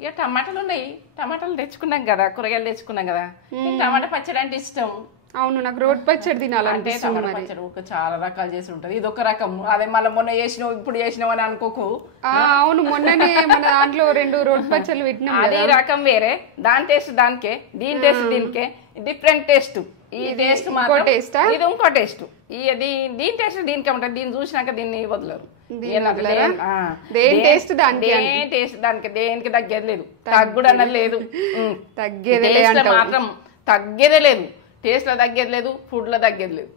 ఇక టమాటాలు ఉన్నాయి, టమాటాలు తెచ్చుకున్నాం కదా, కూరగాయలు తెచ్చుకున్నాం కదా, టమాటా పచ్చడి అంటే ఇష్టం. అవును, నాకు రోడ్ పచ్చడి తినాలంటే టమాటా పచ్చడి ఒక చాలా రకాలు చేసి ఉంటది, ఇది ఒక రకం. అదే మళ్ళీ మొన్న చేసినావు ఇప్పుడు చేసినావు అని అనుకోకు. అవును, మొన్ననే మన దాంట్లో 2 రోడ్ పచ్చళ్ళు పెట్టినాం. అది రకం వేరే, దాని టేస్ట్ దానికే, దీని టేస్ట్ దీనికే, డిఫరెంట్ టేస్ట్. ఈ టేస్ట్ మాత్రం ఇది ఇంకో టేస్ట్. దీని టేస్ట్ దీనికే ఉంటది. దీన్ని చూసినాక దీన్ని వదలరు. టేస్ట్ దానికి దేనికి తగ్గేది లేదు, తగ్గుడు అన్నది లేదు. మాత్రం తగ్గేదే లేదు, టేస్ట్ లో తగ్గేది లేదు, ఫుడ్ లో తగ్గేది లేదు.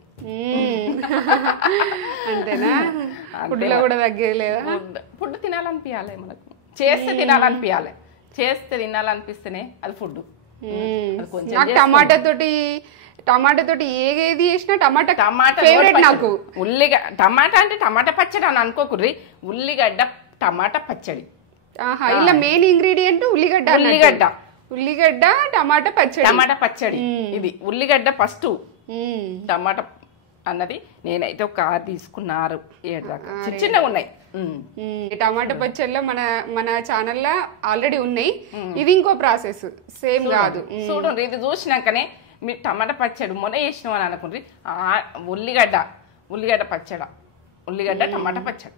అంతేనా? ఫుడ్ లో కూడా తగ్గేది లేదా? ఫుడ్ తినాలనిపించాలి మనకు, చేస్తే తినాలనిపించాలి, చేస్తే తినాలనిపిస్తేనే అది ఫుడ్. నాకు టమాటా తోటి ఏది చేసినా టమాటా ఫేవరెట్ నాకు. టమాటా అంటే టమాటా పచ్చడి అని అనుకోకుర్రి, ఉల్లిగడ్డ టమాటా పచ్చడి. ఇలా మెయిన్ ఇంగ్రీడియంట్ ఉల్లిగడ్డ టమాటా పచ్చడి. ఇది ఉల్లిగడ్డ ఫస్ట్, టమాటా అన్నది నేనైతే ఒక 6 తీసుకున్నారు, 7 దాకా చిన్నగా ఉన్నాయి. టమాటా పచ్చడిలో మన ఛానల్లో ఆల్రెడీ ఉన్నాయి. ఇది ఇంకో ప్రాసెస్, సేమ్ కాదు. చూడండి, ఇది చూసినాకనే మీరు టమాటా పచ్చడి మొన్న వేసినాం అని అనుకుండ్రి. ఉల్లిగడ్డ పచ్చడి, ఉల్లిగడ్డ టమాటా పచ్చడి.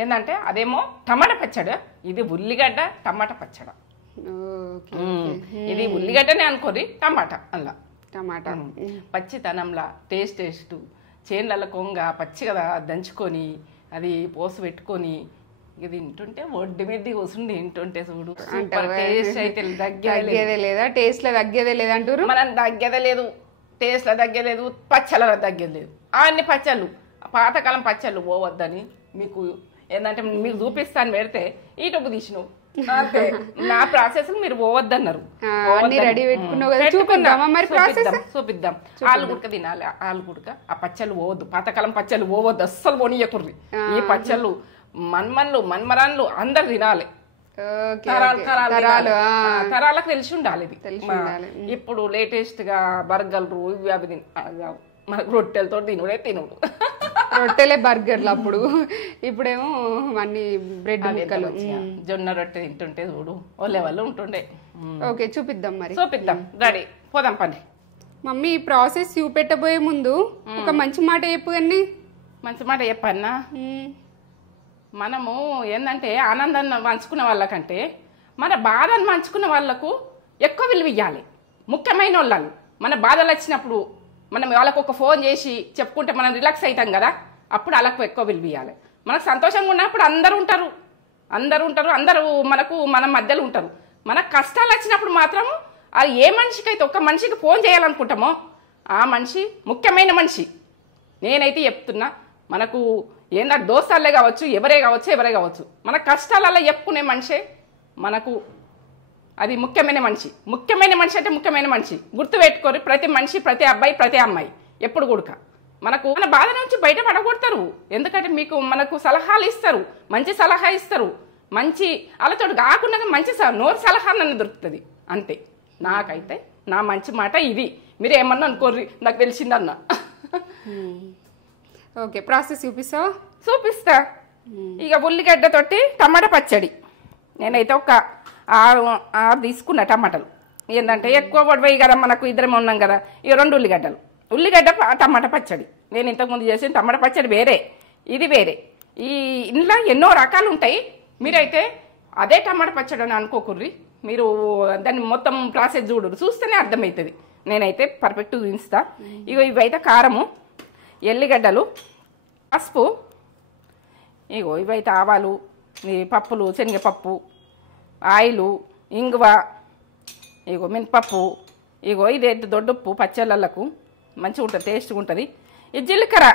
ఏంటంటే అదేమో టమాటా పచ్చడి, ఇది ఉల్లిగడ్డ టమాటా పచ్చడి. ఇది ఉల్లిగడ్డనే అనుకోరి, టమాటా అలా టమాటా పచ్చితనంలా టేస్ట్ చేన్ల కొంగ పచ్చిగా దంచుకొని అది పోసు పెట్టుకొని ఇది తింటుంటే ఒడ్డు మీద కూర్చుని తింటుంటే చూడు టేస్ట్ అయితే తగ్గేదే లేదా, టేస్ట్ లో తగ్గేదే లేదు అంటారు. మనం తగ్గేదే లేదు, టేస్ట్ లో తగ్గలేదు, పచ్చళ్ళ తగ్గేది లేదు. అన్ని పచ్చళ్ళు పాతకాలం పచ్చళ్ళు పోవద్దని మీకు ఏంటంటే మీకు చూపిస్తాను పెడితే ఈటొప్పు తీసినావు. నా ప్రాసెస్ మీరు పోవద్దన్నారు. చూపిద్దాం. ఆలుగుడక తినాలి, ఆలుగుడక. ఆ పచ్చళ్ళు పోవద్దు, పాతకాలం పచ్చళ్ళు పోవద్దు, అస్సలు పోనీయకుర్రి. ఈ పచ్చళ్ళు మన్మరాన్లు అందరు తినాలి, తరాలకు తెలిసి ఉండాలి. ఇది ఇప్పుడు లేటెస్ట్ గా బర్గర్లు ఇవి అవి మనకు రొట్టెలతో తినుడు రొట్టెలే బర్గర్లు. అప్పుడు ఇప్పుడేమో అన్ని బ్రెడ్ ముక్కలు. జొన్న రొట్టె తింటుంటే చూడు ఒళ్ళే వాళ్ళు ఉంటుండే. ఓకే, చూపిద్దాం రెడీ పోదాం పని. మమ్మీ, ఈ ప్రాసెస్ చూపెట్టబోయే ముందు ఒక మంచి మాట చెప్పు. కానీ మంచి మాట చెప్పన్నా, మనము ఏంటంటే ఆనందాన్ని పంచుకున్న వాళ్ళకంటే మన బాధను పంచుకున్న వాళ్ళకు ఎక్కువ విలువ ఇవ్వాలి. ముఖ్యమైన వాళ్ళు మన బాధలు వచ్చినప్పుడు మనం వాళ్ళకు ఒక ఫోన్ చేసి చెప్పుకుంటే మనం రిలాక్స్ అవుతాం కదా, అప్పుడు వాళ్ళకు ఎక్కువ విలువ ఇవ్వాలి. మనకు సంతోషంగా ఉన్నప్పుడు అందరూ ఉంటారు, అందరూ మన మధ్యలో ఉంటారు. మనకు కష్టాలు వచ్చినప్పుడు మాత్రం అది ఏ మనిషికైతే ఒక మనిషికి ఫోన్ చేయాలనుకుంటామో ఆ మనిషి ముఖ్యమైన మనిషి. నేనైతే చెప్తున్నా, మనకు ఏంటంటే దోస్తాలే కావచ్చు, ఎవరే కావచ్చు, మన కష్టాలలో చెప్పుకునే మనిషే మనకు అది ముఖ్యమైన మనిషి. ముఖ్యమైన మనిషి అంటే ముఖ్యమైన మనిషి గుర్తుపెట్టుకోరు. ప్రతి మనిషి, ప్రతి అబ్బాయి, ప్రతి అమ్మాయి ఎప్పుడు కూడా మనకు మన బాధ నుంచి బయటపడగొడతారు. ఎందుకంటే మనకు సలహాలు ఇస్తారు, మంచి సలహా ఇస్తారు. మంచి వాళ్ళతో కాకుండా మంచి నోరు సలహా నన్ను దొరుకుతుంది అంతే. నాకైతే నా మంచి మాట ఇది. మీరు ఏమన్నా అనుకోర్రి, నాకు తెలిసిందన్న. ఓకే, ప్రాసెస్ చూపిస్తా. ఇక ఉల్లిగడ్డతోటి టమాటా పచ్చడి నేనైతే ఒక 6 తీసుకున్నా టమాటాలు. ఏంటంటే ఎక్కువ పడిపోయి కదా, మనకు ఇద్దరమే ఉన్నాం కదా. ఇక 2 ఉల్లిగడ్డ టమాటా పచ్చడి. నేను ఇంతకుముందు చేసిన టమాటా పచ్చడి వేరే, ఇది వేరే. ఇంట్లో ఎన్నో రకాలు ఉంటాయి. మీరైతే అదే టమాటా పచ్చడి అని అనుకోకుర్రి, మీరు దాన్ని మొత్తం ప్రాసెస్ చూస్తేనే అర్థమవుతుంది. నేనైతే పర్ఫెక్ట్ చూపిస్తా. ఇగో ఇవైతే కారము, ఎల్లిగడ్డలు, పసుపు, ఇగో ఇవైతే ఆవాలు, పప్పులు, శనగపప్పు, ఆయిలు, ఇంగువ, ఇగో మినపప్పు, ఇగో ఇదే దొడ్డుప్పు పచ్చళ్ళకు మంచిగా ఉంటుంది, టేస్ట్గా ఉంటుంది. ఇది జీలకర్ర,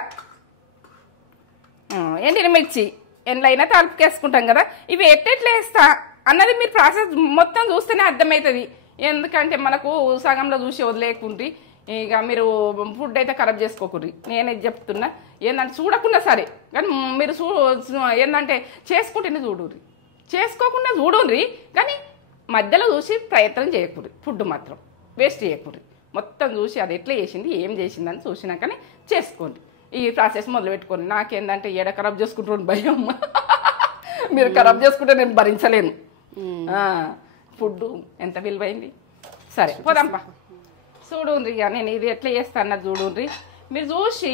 ఎండిన మిర్చి, ఎండ్లైనా తలుపుకేసుకుంటాం కదా. ఇవి ఎట్లా వేస్తా అన్నది మీరు ప్రాసెస్ మొత్తం చూస్తేనే అర్థమవుతుంది. ఎందుకంటే మనకు సగంలో చూసి వదిలేకుండ్రి, ఇక మీరు ఫుడ్ అయితే ఖరాబ్ చేసుకోకూడదు. నేనేది చెప్తున్నా, ఏంటంటే చూడకుండా సరే, కానీ మీరు ఏంటంటే చేసుకుంటేనే చూడుర్రి, చేసుకోకుండా చూడుర్రి, కానీ మధ్యలో చూసి ప్రయత్నం చేయకూడదు. ఫుడ్ మాత్రం వేస్ట్ చేయకూడదు. మొత్తం చూసి అది ఎట్లా చేసింది, ఏం చేసిందని చూసినాకనే చేసుకోండి. ఈ ప్రాసెస్ మొదలు పెట్టుకోండి. నాకేందంటే ఖరాబ్ చేసుకుంటున్నాను భయం. మీరు ఖరాబ్ చేసుకుంటే నేను భరించలేను. ఫుడ్ ఎంత విలువైంది. సరే పోదాంపా. చూడుండ్రి ఇక నేను ఇది ఎట్లా చేస్తాను చూడుండ్రి. మీరు చూసి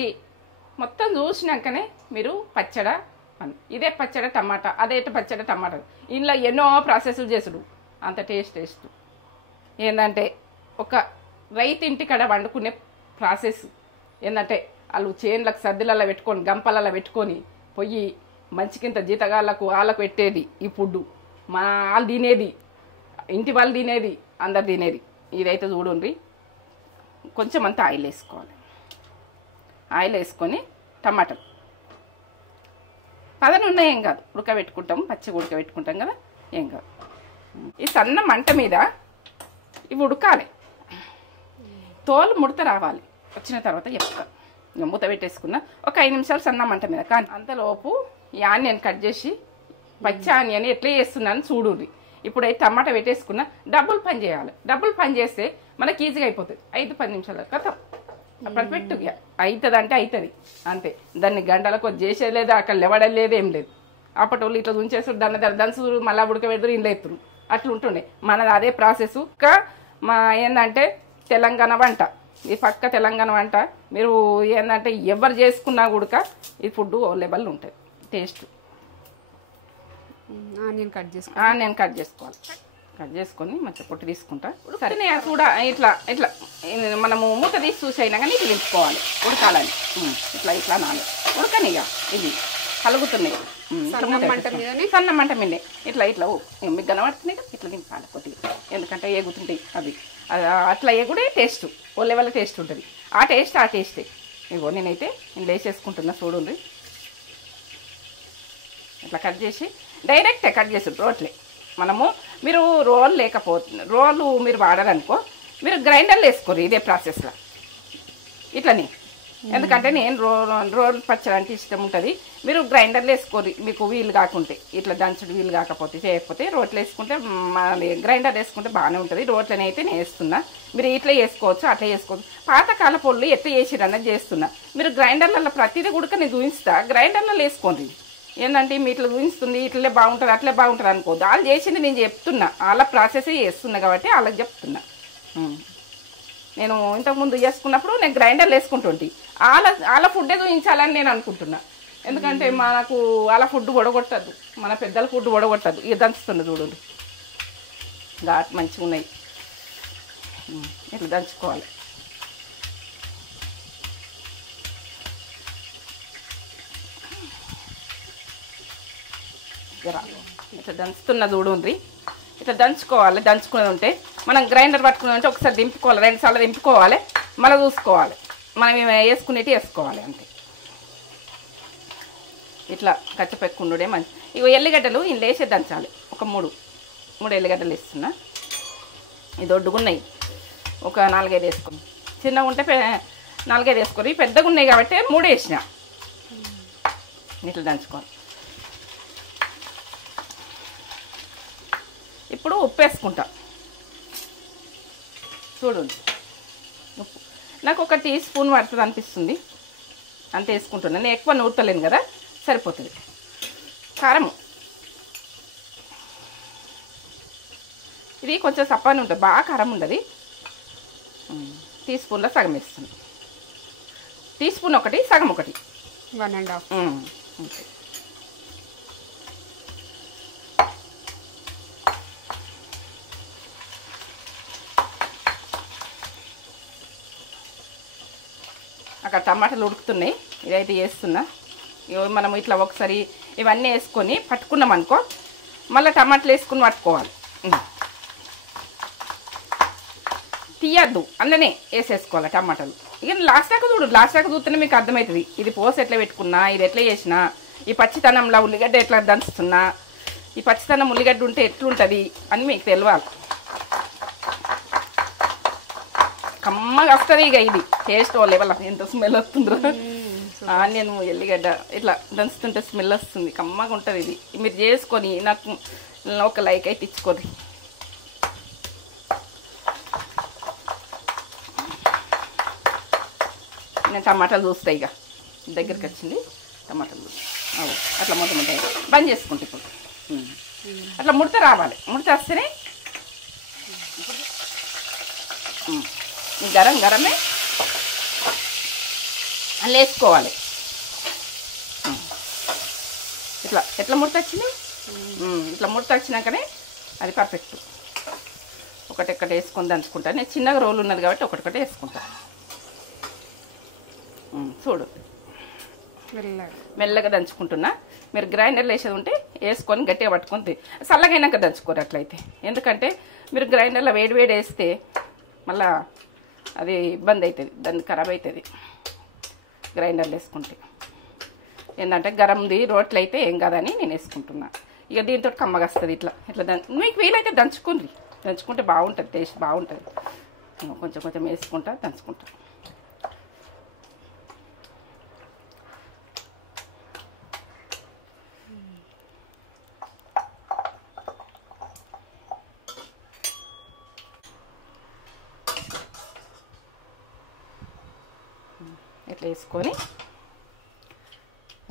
మొత్తం చూసినాకనే మీరు పచ్చడ ఇదే పచ్చడ టమాటా, అదే పచ్చడ టమాటా, ఇంట్లో ఎన్నో ప్రాసెస్లు చేసుడు అంత టేస్ట్ ఏంటంటే ఒక రైతు ఇంటికాడ వండుకునే ప్రాసెస్ ఏంటంటే వాళ్ళు చేన్లకు సద్దులలో పెట్టుకొని గంపలలో పెట్టుకొని పొయ్యి మంచికింత జీతగాళ్ళకు వాళ్ళకు పెట్టేది ఈ ఫుడ్డు. మా వాళ్ళు తినేది, ఇంటి వాళ్ళు తినేది, అందరు తినేది. ఇదైతే చూడండి. కొంచెం అంతా ఆయిల్ వేసుకోవాలి. ఆయిల్ వేసుకొని టమాటాలు పదన ఉన్నాయి ఏం కాదు, ఉడకబెట్టుకుంటాం, పచ్చిగా ఉడకబెట్టుకుంటాం కదా, ఏం కాదు. ఈ సన్న మంట మీద ఇవి ఉడకాలి. తోలు ముడత రావాలి. వచ్చిన తర్వాత చెప్తాను. మూత పెట్టేసుకున్నా ఒక 5 నిమిషాలు సన్న మంట మీద. కానీ అంతలోపు ఈ ఆనియన్ కట్ చేసి పచ్చి ఆనియన్ ఎట్లా చేస్తున్నాను చూడుర్రి. ఇప్పుడైతే టమాటా పెట్టేసుకున్నా. డబుల్ పని చేయాలి. డబుల్ పని చేస్తే మనకి ఈజీగా అయిపోతుంది. 5-10 నిమిషాలు కథ పర్ఫెక్ట్గా అవుతుంది. అంటే అవుతుంది అంతే. దాన్ని గంటలకు చేసేది లేదు, అక్కడ లేవడం లేదు, ఏం లేదు. అప్పటి వాళ్ళు ఇట్లా ఉంచేస్తారు, దాన్ని దంచురు, మళ్ళీ ఉడకబెడతారు, ఇంట్లో ఎత్తురు, అట్లా ఉంటుండే. మనది అదే ప్రాసెస్. ఇంకా మా ఏంటంటే తెలంగాణ వంట, ఈ పక్క తెలంగాణ వంట. మీరు ఏంటంటే ఎవరు చేసుకున్నా కూడా ఈ ఫుడ్ లెవెల్ ఉంటుంది టేస్ట్. ఆనియన్ కట్ చేసుకోవాలి. కట్ చేసుకొని మంచిగా పొట్టు తీసుకుంటా. సరే చూడ ఇట్లా ఇట్లా మనము మూత తీసి చూసైనా కానీ ఇట్లా దింపుకోవాలి. ఉడకాలని ఇట్లా నాలు ఉడకనిగా ఇది కలుగుతున్నాయి. సన్న మంట మీదే ఇట్లా మీకు కనబడుతున్నాయి కదా, ఇట్లా దింపాలి కొద్దిగా. ఎందుకంటే ఎగుతుంటాయి అవి. అట్లా ఎగుడే టేస్ట్, ఓ లెవెల్ టేస్ట్ ఉంటుంది. ఆ టేస్టే ఇగో నేనైతే నేను వేసేసుకుంటున్నా. చూడండి ఇట్లా కట్ చేసి డైరెక్టే కట్ చేసి రోట్లే. మనము మీరు రోలు మీరు వాడాలనుకో, మీరు గ్రైండర్లో వేసుకోరు. ఇదే ప్రాసెస్లో ఇట్లని. ఎందుకంటే నేను రోల్ పచ్చడి అంటే ఇష్టం ఉంటుంది. మీరు గ్రైండర్లో వేసుకోరు, మీకు వీలు కాకుంటే. ఇట్లా దంచుడు వీలు కాకపోతే చేయకపోతే రోట్లో వేసుకుంటే, గ్రైండర్ వేసుకుంటే బాగానే ఉంటుంది. రోట్లని అయితే నేను వేస్తున్నా. మీరు ఇట్లా వేసుకోవచ్చు, అట్లా వేసుకోవచ్చు. పాతకాల పొళ్ళు ఎట్లా వేసిరన్నది చేస్తున్నా. మీరు గ్రైండర్లలో ప్రతిదీ కూడా నేను చూపిస్తా. గ్రైండర్లలో వేసుకోండి. ఏంటంటే మీ ఇట్లా చూపిస్తుంది, ఇట్లే బాగుంటుంది, అట్లే బాగుంటుంది అనుకోద్దు. వాళ్ళు చేసింది నేను చెప్తున్నా. వాళ్ళ ప్రాసెస్ చేస్తున్నా కాబట్టి వాళ్ళకి చెప్తున్నా. నేను ఇంతకుముందు చేసుకున్నప్పుడు నేను గ్రైండర్లు వేసుకుంటుంటే వాళ్ళ ఫుడ్డే చూపించాలని నేను అనుకుంటున్నా. ఎందుకంటే మనకు వాళ్ళ ఫుడ్ ఒడగొట్టద్దు, మన పెద్దల ఫుడ్ ఒడగొట్టద్దు. ఇక దంచుతుంది చూడండి, ఘాట్ మంచిగా ఉన్నాయి. ఇట్లా దంచుకోవాలి. ఇట్లా దంచుతున్న చూడండి. ఇట్లా దంచుకోవాలి. దంచుకునేది ఉంటే మనం గ్రైండర్ పట్టుకునేది ఉంటే ఒకసారి దింపుకోవాలి, 2 సార్లు దింపుకోవాలి, మళ్ళీ చూసుకోవాలి. మనం వేసుకునేటి వేసుకోవాలి అంతే. ఇట్లా కచ్చపెట్టుకుండే మంచి. ఇగో ఎల్లిగడ్డలు ఇంట్లో వేసే దంచాలి. ఒక 3 ఎల్లిగడ్డలు వేస్తున్నా. ఇది దొడ్డుగున్నాయి, ఒక 4-5 వేసుకుని. చిన్నగా ఉంటే 4-5 వేసుకొని, పెద్దగా ఉన్నాయి కాబట్టి 3 వేసిన. ఇట్లా దంచుకోవాలి. ఇప్పుడు ఉప్పు వేసుకుంటా. చూడండి, ఉప్పు నాకు 1 టీ స్పూన్ పడుతుంది అనిపిస్తుంది, అంత వేసుకుంటున్నాను. నేను ఎక్కువ నూరుతలేను కదా, సరిపోతుంది. కారం ఇది కొంచెం సప్పని ఉంటుంది, బాగా కారం ఉండదు. టీ స్పూన్లో సగం వేస్తుంది. టీ స్పూన్ 1, సగం 1, 1.5 అంతే. అక్కడ టమాటాలు ఉడుకుతున్నాయి, ఇదైతే వేస్తున్నా. మనం ఇట్లా ఒకసారి ఇవన్నీ వేసుకొని పట్టుకున్నాం అనుకో, మళ్ళీ టమాటాలు వేసుకుని పట్టుకోవాలి. తీయద్దు, అందులోనే వేసేసుకోవాలి టమాటాలు. ఇక లాస్ట్ దాకా చూస్తేనే మీకు అర్థమవుతుంది. ఇది పోసి ఎట్లా పెట్టుకున్నా, ఇది ఎట్లా చేసినా, ఈ పచ్చితనంలో ఉల్లిగడ్డ ఎట్లా దంచుతున్నా, ఈ పచ్చితనం ఉల్లిగడ్డ ఉంటే ఎట్లుంటుంది అని మీకు తెలియాలి. కమ్మగా వస్తుంది ఇక ఇది టేస్ట్ లెవెల్. ఎంత స్మెల్ వస్తుందో. నేను ఎల్లిగడ్డ ఇట్లా దంచుతుంటే స్మెల్ వస్తుంది, కమ్మగా ఉంటుంది ఇది. మీరు చేసుకొని నాకు ఒక లైక్ అయితే ఇచ్చుకోండి. నేను టమాటాలు చూస్తాయి, ఇక దగ్గరికి వచ్చింది టమాటాలు చూస్తాయి. అట్లా మొత్తం బంద్ చేసుకుంటే ఇప్పుడు అట్లా ముడత రావాలి. ముడత వస్తేనే గరం గరమే అలా వేసుకోవాలి. ఇట్లా ఎట్లా ముడత వచ్చింది, ఇట్లా ముడత వచ్చినాకనే అది పర్ఫెక్ట్. ఒకటి వేసుకొని దంచుకుంటా. నేను చిన్నగా రోలు ఉన్నది కాబట్టి ఒకటి వేసుకుంటా. చూడు మెల్లగా దంచుకుంటున్నా. మీరు గ్రైండర్లో వేసేది ఉంటే వేసుకొని గట్టిగా పట్టుకొని చల్లగైనాక దంచుకోరు అట్లయితే. ఎందుకంటే మీరు గ్రైండర్లో వేడి వేస్తే మళ్ళా అది ఇబ్బంది అవుతుంది, దాన్ని ఖరాబ్ అవుతుంది గ్రైండర్లో వేసుకుంటే. ఏంటంటే గరంది రోట్లు అయితే ఏం కాదని నేను వేసుకుంటున్నా. ఇక దీంతో కమ్మగా వస్తుంది. ఇట్లా ఇట్లా మీకు వీలైతే దంచుకుంది, దంచుకుంటే బాగుంటుంది, టేస్ట్ బాగుంటుంది. కొంచెం కొంచెం వేసుకుంటా దంచుకుంటా. ఇట్లా వేసుకొని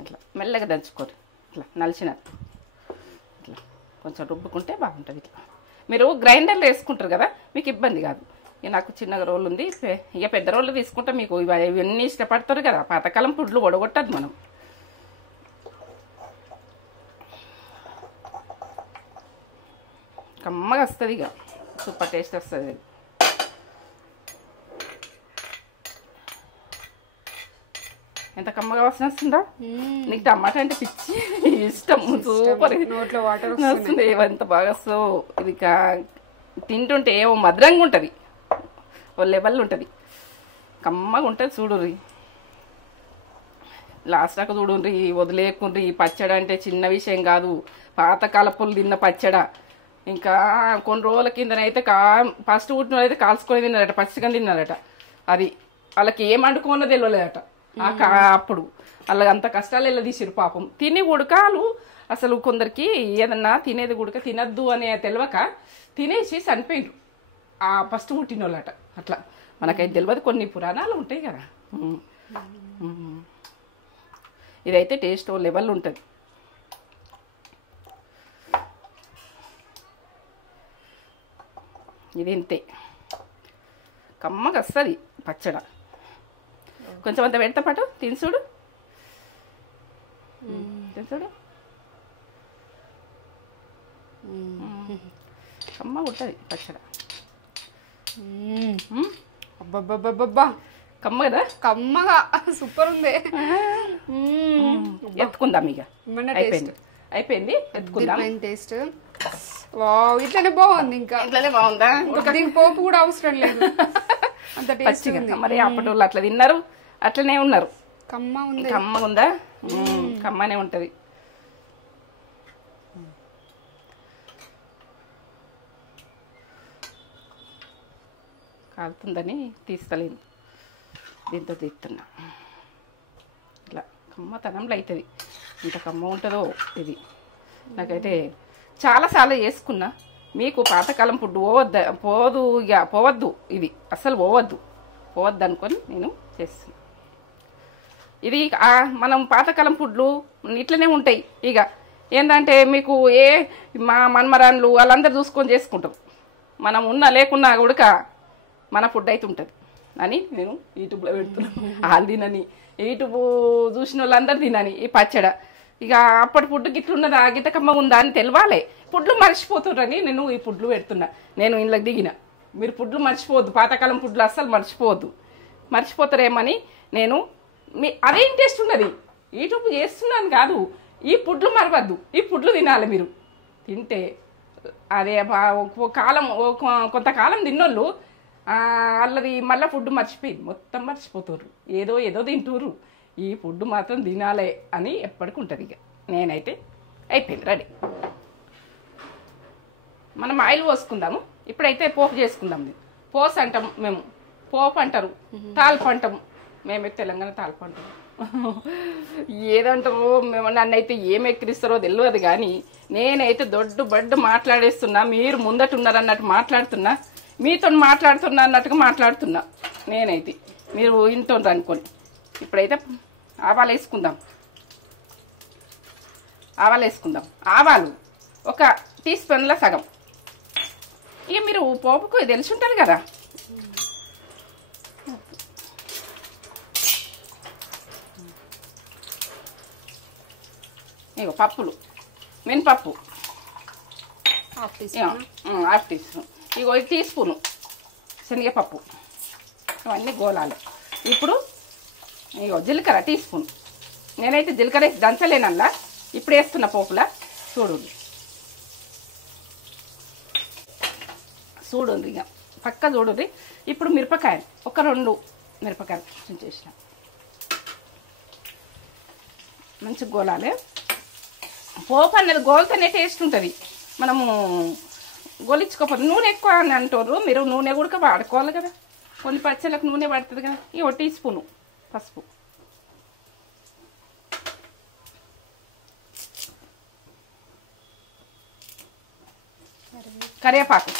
ఇట్లా మెల్లగా దంచుకోరు. ఇట్లా నలిచినట్టు ఇట్లా కొంచెం రుబ్బుకుంటే బాగుంటుంది. ఇట్లా మీరు గ్రైండర్లో వేసుకుంటారు కదా, మీకు ఇబ్బంది కాదు. ఇక నాకు చిన్నగా రోలు ఉంది, ఇక పెద్ద రోళ్ళు తీసుకుంటే మీకు ఇవన్నీ ఇష్టపడతారు కదా. పాతకాలం పుడ్లు ఒడగొట్టదు మనం. కమ్మగా వస్తుంది, ఇక సూపర్ టేస్ట్ వస్తుంది. ఎంత కమ్మగా వాసన వస్తుందా. నీకు టమాటా అంటే పిచ్చి ఇష్టం, సూపర్ నోట్లో వాటర్ వస్తుంది. ఎంత బాగా వస్తుందో. ఇది తింటుంటే ఏమో మధురంగా ఉంటుంది, ఓ లెవెల్ ఉంటుంది, కమ్మగా ఉంటుంది. చూడుర్రి లాస్ట్ దాకా చూడుర్రి, వదిలేకుండ్రి. పచ్చడి అంటే చిన్న విషయం కాదు. పాతకాల పుల్లు తిన్న పచ్చడ. ఇంకా కొన్ని రోజుల కిందనైతే ఫస్ట్ పుట్టిన అయితే కాల్చుకొని తిన్నారట, పచ్చిగా తిన్నారట. అది వాళ్ళకి ఏం వండుకోనో తెలియలేదట అప్పుడు. వాళ్ళకి అంత కష్టాలు ఎలా తీసిరు పాపం. తిని ఉడకాలు అసలు కొందరికి ఏదన్నా తినేది ఉడక తినద్దు అనే తెలియక తినేసి చనిపోయిండ్రు ఆ ఫస్ట్ పుట్టిన వాళ్ళట. అట్లా మనకైతే తెలియదు, కొన్ని పురాణాలు ఉంటాయి కదా. ఇదైతే టేస్ట్ లెవెల్ ఉంటుంది. ఇది ఇంతే కమ్మగా వస్తుంది పచ్చడ. కొంచెం అంత పెడతా పాటు తినసుడు, తినసుడు కమ్మగా ఉంటుంది పచ్చడ. అబ్బబ్బబ్బబ్బా కమ్మ కదా, కమ్మగా సూపర్ ఉంది. ఎత్తుకుందాం ఇక. అయిపోయింది ఎత్తుకుందాం. టేస్ట్ వావ్, ఇట్లనే బాగుంది. ఇంకా ఇట్లనే బాగుందా? దీనికి పోపు కూడా అవసరం లేదు, అంత టేస్ట్ ఉంది. మరి అప్పటి వాళ్ళు అట్లా తిన్నారు, అట్లనే ఉన్నారు. కమ్మ ఉంది, కమ్మగా ఉందా? కమ్మనే ఉంటది. కాలుతుందని తీస్తలేదు, దీంతో తీస్తున్నా. ఇట్లా కమ్మతనంలో అవుతుంది. ఇంత కమ్మ ఉంటుందో ఇది. నాకైతే చాలాసార్లు చేసుకున్నా. మీకు పాతకాలం ఫుడ్ పోవద్దు, ఇది అస్సలు పోవద్దు అనుకొని నేను చేస్తున్నా. ఇది మనం పాతకాలం ఫుడ్లు ఇట్లనే ఉంటాయి. ఇక ఏంటంటే మీకు మా మన్మరాన్లు వాళ్ళందరూ చూసుకొని చేసుకుంటాం. మనం ఉన్నా లేకున్నా కూడా మన ఫుడ్ అయితే ఉంటుంది అని నేను యూట్యూబ్లో పెడుతున్నాను. వాళ్ళు తినని, యూట్యూబ్ చూసిన వాళ్ళందరూ తినని ఈ పచ్చడ. ఇక అప్పటి ఫుడ్ గిట్లున్నదా, గితకమ్మ ఉందా అని తెలవాలి. ఫుడ్లు మర్చిపోతుర్రని నేను ఈ ఫుడ్లు పెడుతున్నా. నేను ఇంట్లోకి దిగిన, మీరు ఫుడ్లు మర్చిపోవద్దు, పాతకాలం ఫుడ్లు అస్సలు మర్చిపోవద్దు. మర్చిపోతారేమని నేను అదే ఇంట్రెస్ట్ ఉన్నది. యూట్యూబ్ చేస్తున్నాను కాదు, ఈ ఫుడ్లు మరవద్దు, ఈ ఫుడ్లు తినాలి. మీరు తింటే అదే కొంతకాలం తిన్నోళ్ళు వాళ్ళది మళ్ళీ ఫుడ్ మర్చిపోయింది, మొత్తం మర్చిపోతుర్రు, ఏదో తింటుర్రు. ఈ ఫుడ్ మాత్రం తినాలే అని ఎప్పటికి ఉంటుంది. ఇక నేనైతే అయిపోయింది, రెడీ. మనం ఆయిల్ పోసుకుందాము. ఇప్పుడైతే పోపు చేసుకుందాం. పోసు అంటాం మేము, పోపు అంటారు, తాల్పు అంటాము. మేమైతే తెలంగాణ తాల్పు అంటాము. ఏదంటారో మేము, నన్నైతే ఏం ఎక్కిరిస్తారో తెలియదు. కానీ నేనైతే బడ్డు మాట్లాడేస్తున్నా. మీరు ముందట ఉన్నారన్నట్టు మాట్లాడుతున్నా, మీతో మాట్లాడుతున్నా అన్నట్టుగా మాట్లాడుతున్నా. నేనైతే మీరు ఇంతో అనుకోని. ఇప్పుడైతే ఆవాలు వేసుకుందాం. ఆవాలు ఒక టీ స్పూన్ల సగం. ఇక మీరు పోపుకు తెలిసి ఉంటుంది కదా, ఇగో పప్పులు, మినపప్పు half tea half teaspoon, ఇగో 1 టీ స్పూను శనగపప్పు, ఇవన్నీ గోలాలి. ఇప్పుడు ఇగో జీలకర్ర టీ స్పూన్. నేనైతే జీలకర్ర వేసి దంచలేనల్లా, ఇప్పుడు వేస్తున్న పోపులా చూడండి. చూడండి ఇక పక్క చూడండి. ఇప్పుడు మిరపకాయలు ఒక 2 మిరపకాయలు చేసిన మంచిగా గోలాలి. పోపు అన్నది గోలుతోనే టేస్ట్ ఉంటుంది. మనము గోలించుకోకపోతే నూనె ఎక్కువ అని అంటారు మీరు, నూనె కూడా వాడుకోవాలి కదా, కొన్ని పచ్చళ్ళకు నూనె పడుతుంది కదా. ఈ 1 టీ స్పూను పసుపు, కరివేపాకు,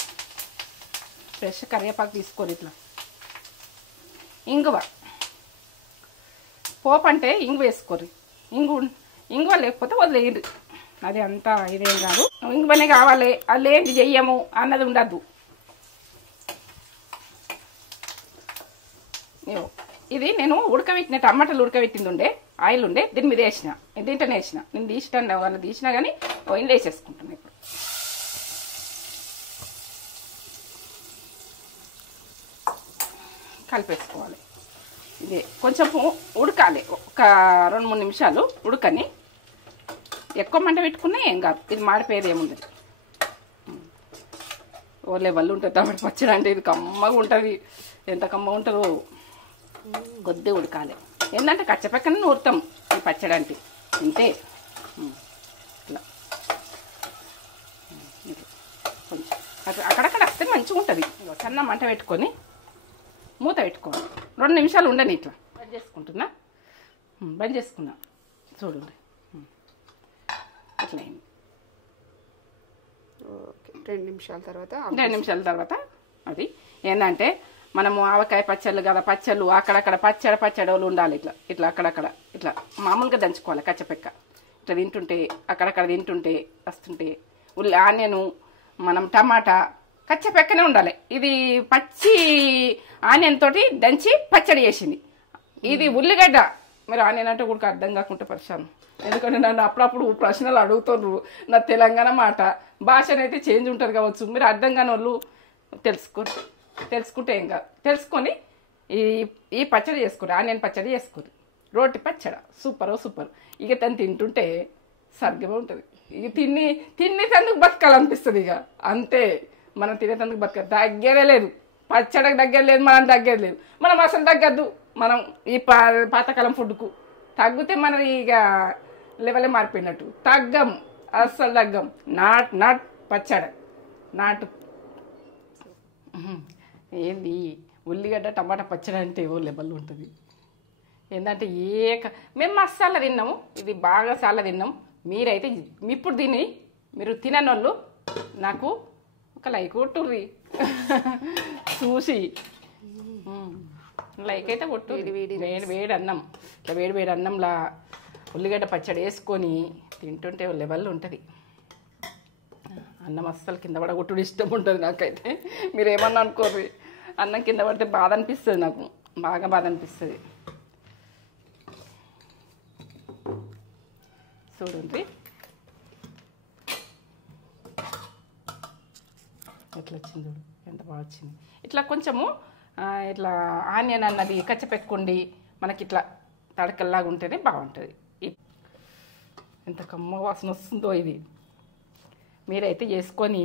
ఫ్రెష్ కరివేపాకు తీసుకోరు ఇట్లా. ఇంగువ, పోపు అంటే ఇంగు వేసుకోరు, ఇంగువ లేకపోతే వదిలేయండి, అది అంతా ఇదేం కాదు. ఇంగువనే కావాలి, అది ఏంటి చెయ్యము అన్నది ఉండద్దు. ఇది నేను ఉడకబెట్టిన టమాటాలు ఉడకబెట్టింది ఉండే, ఆయిల్ ఉండే, దీని మీద వేసిన, దీంట్లోనే వేసిన. నేను తీసినా వాళ్ళు తీసినా కానీ ఆయిల్ వేసేసుకుంటున్నాను. ఇప్పుడు కలిపేసుకోవాలి. ఇది కొంచెం ఉడకాలి, ఒక 2-3 నిమిషాలు ఉడకని. ఎక్కువ మంట పెట్టుకున్నా ఏం కాదు, ఇది మాడిపోయేది ఏముండదు. ఓ లెవెల్ ఉంటుంది టమాటా పచ్చడి అంటే. ఇది కమ్మగా ఉంటుంది, ఎంత కమ్మగా ఉంటుందో. కొద్దిగా ఉడకాలి, ఏంటంటే కచ్చపక్కన నూరుతాం ఈ పచ్చడి అంటే, ఇంతే. ఇట్లా కొంచెం అక్కడక్కడ వస్తే మంచిగా ఉంటుంది. సన్న మంట పెట్టుకొని మూత పెట్టుకోవాలి, 2 నిమిషాలు ఉండని. ఇట్లా బంద్ చేసుకుంటున్నా, బంద్ చేసుకున్నా చూడండి. అట్లా అయింది. ఓకే, 2 నిమిషాల తర్వాత 2 నిమిషాల తర్వాత అది ఏంటంటే మనము ఆవకాయ పచ్చళ్ళు కదా, పచ్చళ్ళు అక్కడక్కడ పచ్చడి ఉండాలి. ఇట్లా ఇట్లా అక్కడక్కడ ఇట్లా మామూలుగా దంచుకోవాలి కచ్చపెక్క. ఇట్లా తింటుంటే అక్కడక్కడ తింటుంటే వస్తుంటే ఆనియను, మనం టమాటా కచ్చపెక్కనే ఉండాలి. ఇది పచ్చి ఆనియన్ తోటి దంచి పచ్చడి చేసింది. ఇది ఉల్లిగడ్డ. మీరు ఆనియన్ అంటే కూడా అర్థం కాకుండా పరిశాను, ఎందుకంటే నన్ను అప్పుడప్పుడు ప్రశ్నలు అడుగుతున్నారు. నా తెలంగాణ మాట భాషనైతే చేంజ్ ఉంటుంది కావచ్చు, మీరు అర్థం కాని వాళ్ళు తెలుసుకుంటే ఏం కాదు. తెలుసుకొని ఈ పచ్చడి చేసుకోరు, ఆనియన్ పచ్చడి చేసుకోరు, రోటి పచ్చడి సూపర్. ఇక తను తింటుంటే సరిగ్గా ఉంటుంది. ఇక తిని తందుకు బతకాలనిపిస్తుంది. ఇక అంతే, మనం తినేందుకు బతకాలి. దగ్గరే లేదు, పచ్చడికి దగ్గర లేదు, మనం దగ్గర లేదు. మనం అసలు తగ్గద్దు. మనం ఈ పాతకాలం ఫుడ్కు తగ్గితే మనం ఇక లెవెలే మారిపోయినట్టు. తగ్గం, అస్సలు తగ్గం. నాట్ పచ్చడి నాటు. ఏంది ఉల్లిగడ్డ టమాటా పచ్చడి అంటే ఏవో లెవెల్ ఉంటుంది. ఏంటంటే మేము మసాలా తిన్నాము, ఇది బాగా సాలా తిన్నాం. మీరైతే ఇప్పుడు తిని మీరు తినని వాళ్ళు నాకు ఒక లైక్ కొట్టుర్రి చూసి. లైక్ అయితే కొట్టు. వేడి అన్నం, ఇట్లా వేడి అన్నంలా ఉల్లిగడ్డ పచ్చడి వేసుకొని తింటుంటే లెవెల్ ఉంటుంది. అన్నం అస్సలు కింద పడగొట్టుడు ఇష్టం ఉంటుంది నాకైతే. మీరు ఏమన్నా అనుకోరు, అన్నం కింద పడితే బాధ అనిపిస్తుంది, నాకు బాగా బాధ అనిపిస్తుంది. చూడండి ఎట్లా వచ్చింది, చూడు ఎంత బాగా వచ్చింది. ఇట్లా కొంచెము ఇట్లా ఆనియన్ అన్నది కచ్చపెట్టుకోండి, మనకి ఇట్లా తడకల్లాగా ఉంటేనే బాగుంటుంది. ఎంత కమ్మ వాసన వస్తుందో ఇది. మీరైతే చేసుకొని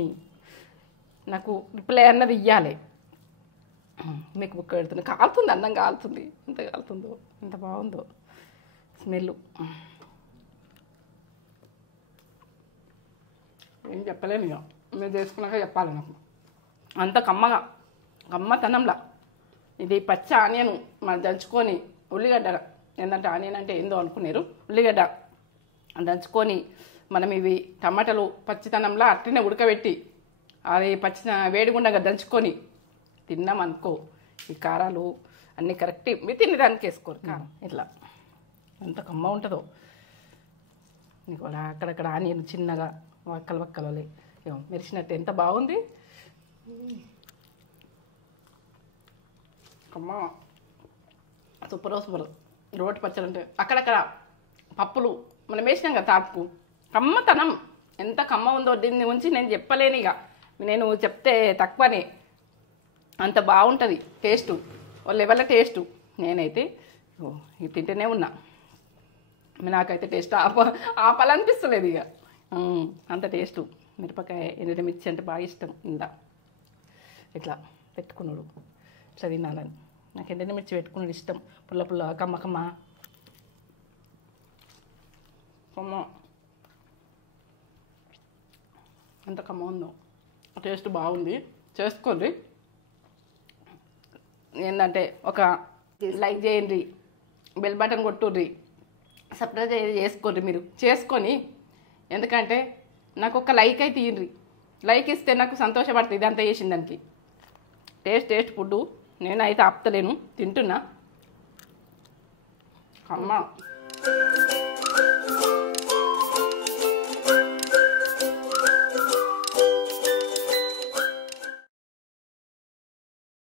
నాకు రిప్లై అన్నది ఇవ్వాలి. మీకు బుక్ పెడుతుంది, కాలుతుంది, అన్నం కాలుతుంది, ఎంత కాలుతుందో, ఎంత బాగుందో స్మెల్. ఏం చెప్పలేను, ఇక మీరు చేసుకున్నాక చెప్పాలి నాకు. అంత కమ్మతనంలా ఇది పచ్చి ఆనియన్ మనం దంచుకొని, ఉల్లిగడ్డ, ఏంటంటే ఆనియన్ అంటే ఏందో అనుకున్నారు, ఉల్లిగడ్డ దంచుకొని మనం ఇవి టమాటాలు పచ్చితనంలా అట్లనే ఉడకబెట్టి అది వేడిగుండగా దంచుకొని తిన్నామనుకో, ఈ కారాలు అన్నీ కరెక్ట్ మీరు తినేదానికి వేసుకోరు కారం. ఇట్లా ఎంత కమ్మ ఉంటుందో. నీకు అలా అక్కడక్కడ ఆనియన్ చిన్నగా వక్కలు వక్కలు మెరిసినట్టు ఎంత బాగుంది. అమ్మా సూపర్ సూపర్. రోటి పచ్చడి అంటే అక్కడక్కడ పప్పులు మనం వేసినాం కదా తాపుకు, కమ్మతనం ఎంత కమ్మ ఉందో దీన్ని ఉంచి నేను చెప్పలేను. ఇక నేను చెప్తే తక్కువనే, అంత బాగుంటుంది టేస్టు, వాళ్ళు ఎవరి టేస్టు. నేనైతే ఇది తింటూనే ఉన్నా, నాకైతే టేస్ట్ ఆపాలనిపిస్తలేదు ఇక, అంత టేస్టు. మిరపకాయ ఎండుమిర్చి అంటే బాగా ఇష్టం. ఇట్లా పెట్టుకున్నాడు, ఇట్లా తినాలని. నాకు ఎండుమిర్చి పెట్టుకున్నాడు ఇష్టం, పుల్ల పుల్ల కమ్మ కమ్మ కమ్మ, ఎంత కమ్మ ఉందో. టేస్ట్ బాగుంది, చేసుకోండి. ఏంటంటే ఒక లైక్ చేయండి, బెల్ బటన్ కొట్టుర్రి, సబ్స్క్రైబ్ చేసుకోండి మీరు చేసుకొని. ఎందుకంటే నాకు ఒక లైక్ అయితే ఇయ్యండి, లైక్ ఇస్తే నాకు సంతోషపడుతుంది. ఇదంతా చేసిన దానికి టేస్ట్ ఫుడ్డు నేనైతే ఆపుతలేను, తింటున్నా. అమ్మ